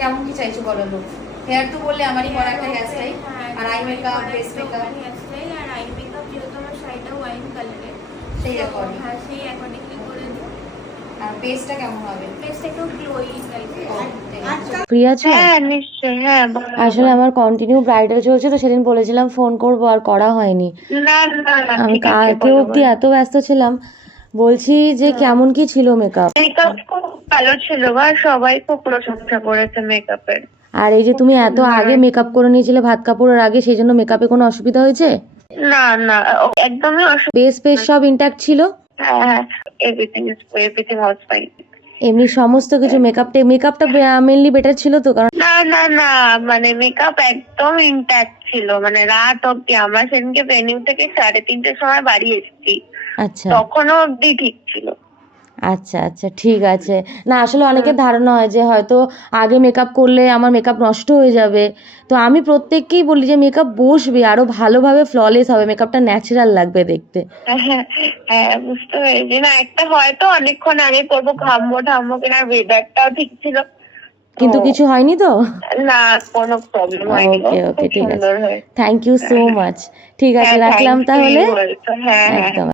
কেমন কি চাইছো বলো লোক? হেয়ার তো বললে আমারই করা একটা হেয়ার স্টাইল, আর eye makeup, face makeup, hairstyle আর আই মেকআপ, যেহেতু আমার শাড়িটা ওয়াইন কালারের, সেই অ্যাকর্ডিং। হ্যাঁ সেই অ্যাকর্ডিংলি করে দিই। আর ফেসটা কেমন হবে? ফেসটা একটু গ্লোয়িং টাইপের। ফ্রি আছো? হ্যাঁ নিশ্চয়ই, হ্যাঁ বলো। আসলে আমার কন্টিনিউ ব্রাইডাল চলছে, তো সেদিন বলেছিলাম ফোন করব, আর করা হয়নি। না না না, আমি ঠিক আছে, কালকে বলো, অবধি বলো। এত ব্যস্ত ছিলাম। বলছি যে কেমন কি ছিল মেকআপ? মেকআপ খুব ভালো ছিল বা সবাই খুব প্রশংসা করেছে মেকআপের। আর এই যে তুমি এত আগে মেকআপ করে নিয়েছিলে ভাত কাপড়ের আগে, সেই জন্য মেকআপে কোনো অসুবিধা হয়েছে? না না, একদমই অসুবিধা। বেস ফেস সব ইন্ট্যাক্ট ছিল? হ্যাঁ হ্যাঁ, এভরিথিং ওয়াজ ফাইন। এমনি সমস্ত কিছু মেকআপটা মেনলি বেটার ছিল তো? কারণ না না না, মানে মেকআপ একদম ইনট্যাক্ট ছিল, মানে রাত অব্দি। আমরা সেদিনকে ভেনিউ থেকে 3:30টার সময় বাড়ি এসেছি, আচ্ছা তখনও অব্দি ঠিক ছিল। আচ্ছা আচ্ছা, ঠিক আছে। না আসলে অনেকের ধারণা হয় যে হয়তো আগে মেকআপ করলে আমার মেকআপ নষ্ট হয়ে যাবে, তো আমি প্রত্যেককেই বলি যে মেকআপ বসবে, আরো ভালোভাবে ফ্ললেস হবে, মেকআপটা ন্যাচারাল লাগবে দেখতে। হ্যাঁ হ্যাঁ, বুঝতে পেরেছি। না, একটা হয়তো অনেকক্ষণ আগে করবো, ঘামবো ঠামবো কিনা, ওয়েদারটাও ঠিক ছিল, কিন্তু কিছু হয়নি তো? না কোনো প্রবলেম হয়নি। ওকে ওকে, খুব ঠিক আছে। সুন্দর হয়েছে। Thank you so much. ঠিক আছে, হ্যাঁ, রাখলাম thank you তাহলে। বলছো। হ্যাঁ হ্যাঁ। একদম।